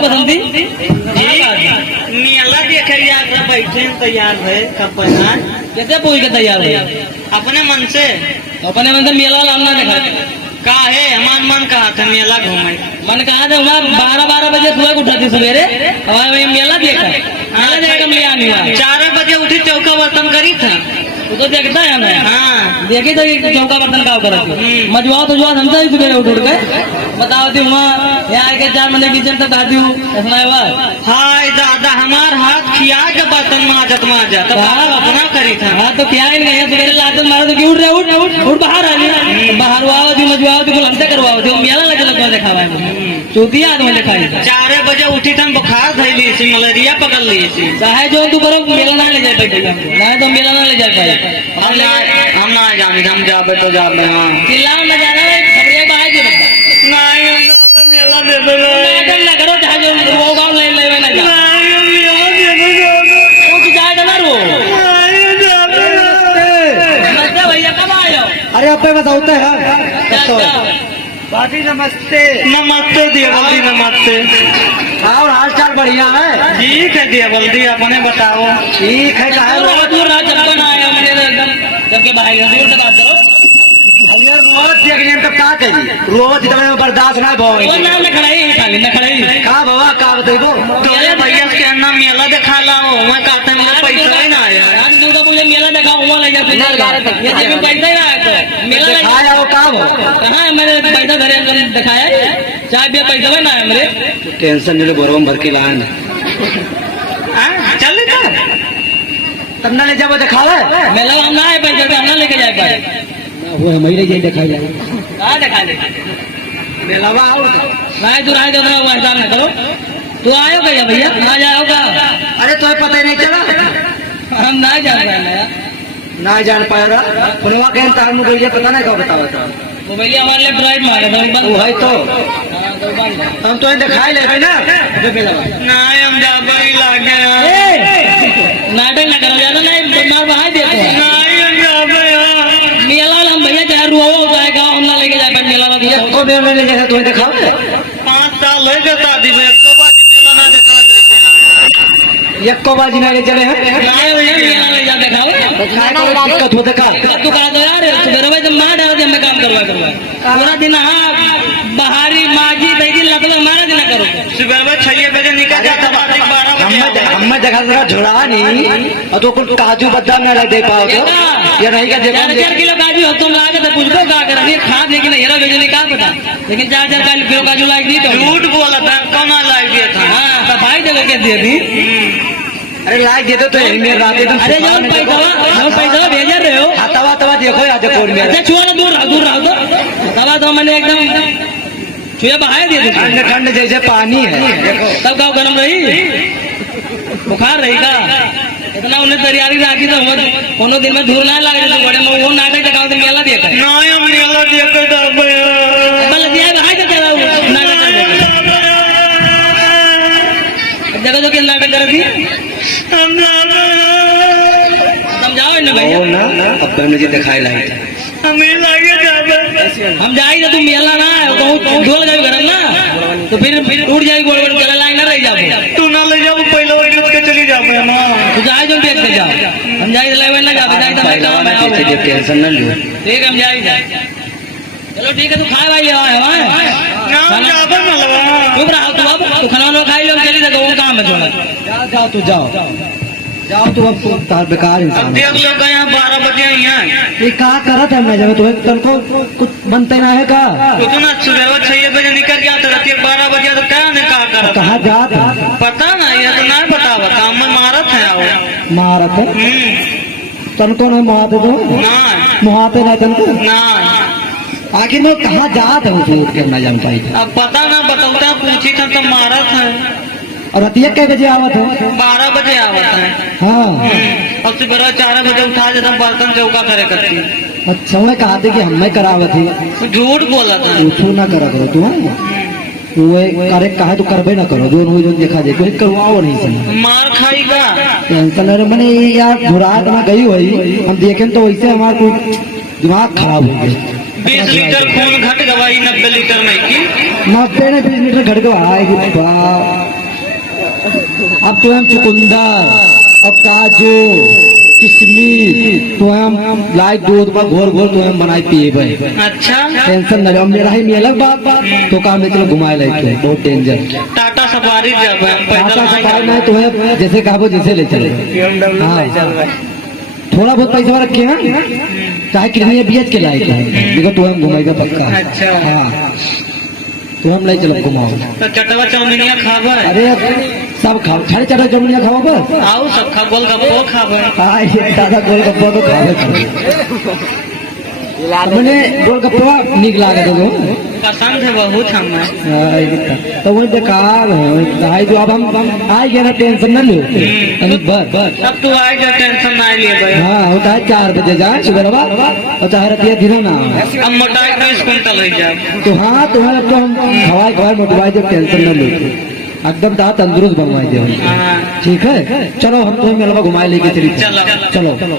बसंती मेला देखे बैठे तैयार है कब पहना कैसे पूछ के तैयार है अपने मन से मेला लाना देखा का है हमार मन कहा था मेला घूमे मन कहा था वहाँ 12 बजे सुबह उठाती सवेरे मेला देखा मेला देखा लिया नहीं 4 बजे उठी चौका बर्तन करी था वो तो देखता है हमें हाँ देखी तो चौका बर्तन का करा मजवा तो जो हमसे ही सुबह उठ के बताओ थी वहाँ यहाँ के 4 महीने किचन तक आती हूँ हाय दादा हमार हाथ खिया के बर्तन माजत तो अपना करी था हाँ तो क्या ही नहीं है सवेरे लाते मारा तो उठ रहे उठ बाहर आ गया बाहर आओ थी मजवाओ थी हमसे करवाओ थी मेला लगे लगवा दिखावा चौथी आदमी दिखाई 4 बजे उठी था बुखार धैली थी मलेरिया पकड़ ली थी चाहे जो तू करो मेला ना ले जाए पाए तो मेला ना ले जाए पाए हम ना जाने हम जाबे तो जाबे हाँ चिल्लाओ न जाना खबरें बाहर के मेला दे दो नाटक ना करो चाहे जो वो गाँव ले ले ना जा जाए ना रो भैया कब आए हो अरे अब बताते हैं बाकी नमस्ते नमस्ते देवल्दी नमस्ते और हाल चाल बढ़िया है ठीक है देवल्दी अपने बताओ ठीक है दूर रहा चलते ना आए हमने एकदम करके बाहर दूर से बात करो रोज देखने तब का कही रोज इतना बर्दाश्त ना भाई वो नाम में खड़ाई खाली न खड़ाई का बाबा का बताइबो तो भैया के अन्ना मेला दिखा लाओ मैं कहता मेरा पैसा ही ना आया आज तू तो मुझे मेला दिखा हुआ ले जा ये जेब में पैसा ही ना आया मेला दिखाया वो का हो कहां है मैंने पैसा घरे दिखाया चाय भी पैसा ना है मेरे टेंशन नहीं बोरम भर के लान हां चल ले तब ना ले जाओ दिखावे मेला हम ना है पैसा हम ना लेके जाए पाए वो हम ही ले जाए दिखाई जाए कहां दिखा दे मेलावा आओ भाई तू राय दो ना हिसाब ना करो तू आयो भैया भैया ना जाओगा अरे तुम्हें पता ही नहीं चला हम ना जान रहे हैं ना जान पाया रहा पुनवा के तार मुझे पता नहीं कब बतावा था वो भैया हमारे लिए ड्राइव मारे वो है तो हम तो दिखाई ले ना ना हम जाबे ही लागे नाटक ना करो ज्यादा नहीं मार बहाई देखो ना हम जाबे मेला हम भैया चाहे रुआ हो जाएगा हम ना लेके जाए मेला ना दिया को मेला ले जाए तुम्हें दिखाओ 5 साल हो गए शादी में एक तो बाजी मेला ना देखा एक को बाजी नहीं चले हैं ना मेला ले जा दिखाओ दिक्कत हो दिखा तू कहा तो यार सुबह भाई तुम मार डाल दे मैं काम करवा पूरा दिन हाँ बाहरी माजी बैठी लगल हमारा दिन करो सुबह में 6 बजे निकल जाता 12 बजे हम जगह जरा झोड़ा नहीं और तो कुछ काजू बादाम ना दे पाओ तो ये नहीं का देखो 4 किलो काजू हो तुम लागे तो पूछो का कर ये खा लेकिन हेरा भेजने का पता लेकिन 4 किलो काजू लाइक नहीं तो झूठ बोला था कौन लाइक दिया था हाँ सफाई जगह के दे दी अरे लाइक दे दो तो मेरे रात एकदम अरे जो पैसा भेजा रहे हो तवा तवा देखो आज कौन मेरा अच्छा छुआ ना दूर रहो तो तवा तो मैंने एकदम छुए बहाए दिए ठंड ठंड जैसे पानी है देखो तब गाँव गर्म रही बुखार रही का इतना उन्हें तैयारी रखी तो कोनो दिन में धूल ना लगे तो बड़े में वो नाटक दिखाओ तो मेला देखा ना हम मेला देखा था बल दिया भाई तो चला जगह जो के नाटक कर दी समझाओ ना भैया अब मुझे दिखाई लाई हमें लगे जाबे हम जाएंगे तुम मेला ना बहुत ढोल जाए घर ना तो फिर उड़ जाएगी गोल गोल चला लाइन ना रह जाओ तू ना ले जाओ पहले वही के चली जाबे ना तू जाए जो देख के जाओ हम जाए लेवे ना जाबे जाए तो मैं काम है पीछे टेंशन ना लो ठीक हम जाए चलो ठीक है तू खा भाई है ना जाबे ना लगा चुप रहा तू अब तू खाना लो खाई लो चली जाओ वो काम है छोड़ा जाओ तू जाओ तू अब तार बेकार इंसान देख लो यहाँ 12 बजे यहाँ ये कहा करत है मैं जब तुम्हें तुमको कुछ बनते ना है का तो ना सुबह 6 बजे निकल जाता रहती 12 बजे तो क्या ने कहा कर कहा जात पता ना ये तो ना बतावा काम में मारत है आओ मारत है तनको नहीं मुहाते तो ना मुहाते नहीं तनको ना आखिर में कहा जात है उसे उठ के ना जानता ही अब पता ना बताऊता पूछी था तो मारत है और रतिया कै बजे आवत है 12 बजे आवत है हाँ और सुबह 4 बजे उठा देता बर्तन चौका करे करती अच्छा मैं कहा थे कि हम करावत है झूठ बोला था तू ना करा करो तू वो करे कहा तो करबे ना करो जो जो देखा दे कोई करवाओ नहीं सही मार खाएगा टेंशन अरे मैंने यार धुरात में गई हुई हम देखें तो वैसे हमारा कोई दिमाग खराब हो गया 20 लीटर खून घट गवाई 90 लीटर नहीं की 90 ने 20 लीटर घट गया आएगी बाप। अब तो हम चुकंदर और काजू किशमिश तो हम लाई दूध पर घोर घोर तो हम बनाई पिए भाई। अच्छा टेंशन न लो मेरा ही अलग बात तो काम में चलो घुमाए लेके बहुत डेंजर। टाटा सफारी जब हम टाटा पैदल सफारी में तुम्हें जैसे कहो जैसे ले चले। हाँ थोड़ा बहुत पैसा रखे हैं चाहे कितने बीएच के लायक है देखो तो हम घुमाएगा पक्का। अच्छा। हाँ तो हम ले चलो घुमाओ। तो चटवा चाउमीनिया खाबे अरे सब खाओ खाली चटो जमुनिया खाओ बस। आओ सब खा गोलगप्पो खाबे हाँ ये दादा गोलगप्पा तो खावे मैंने गोलगप्पा निक लागे तो पसंद है बहुत हमें। तो वही बेकार है आई जो अब हम आए गए ना टेंशन न लो बस बस। अब तू आएगा टेंशन ना लिए भाई। हाँ होता है 4 बजे जाए सुबह और चाहे रतिया दिनों ना आए। अब मोटाई 20 कुंटल हो जाए तो हाँ तुम्हारा तो हम खवाए खवाए मोटवाए जब टेंशन न लो एकदम दांत तंदुरुस्त बनवाए दे। हाँ। ठीक है चलो हम तुम्हें मेला घुमाए लेके चली चलो। चलो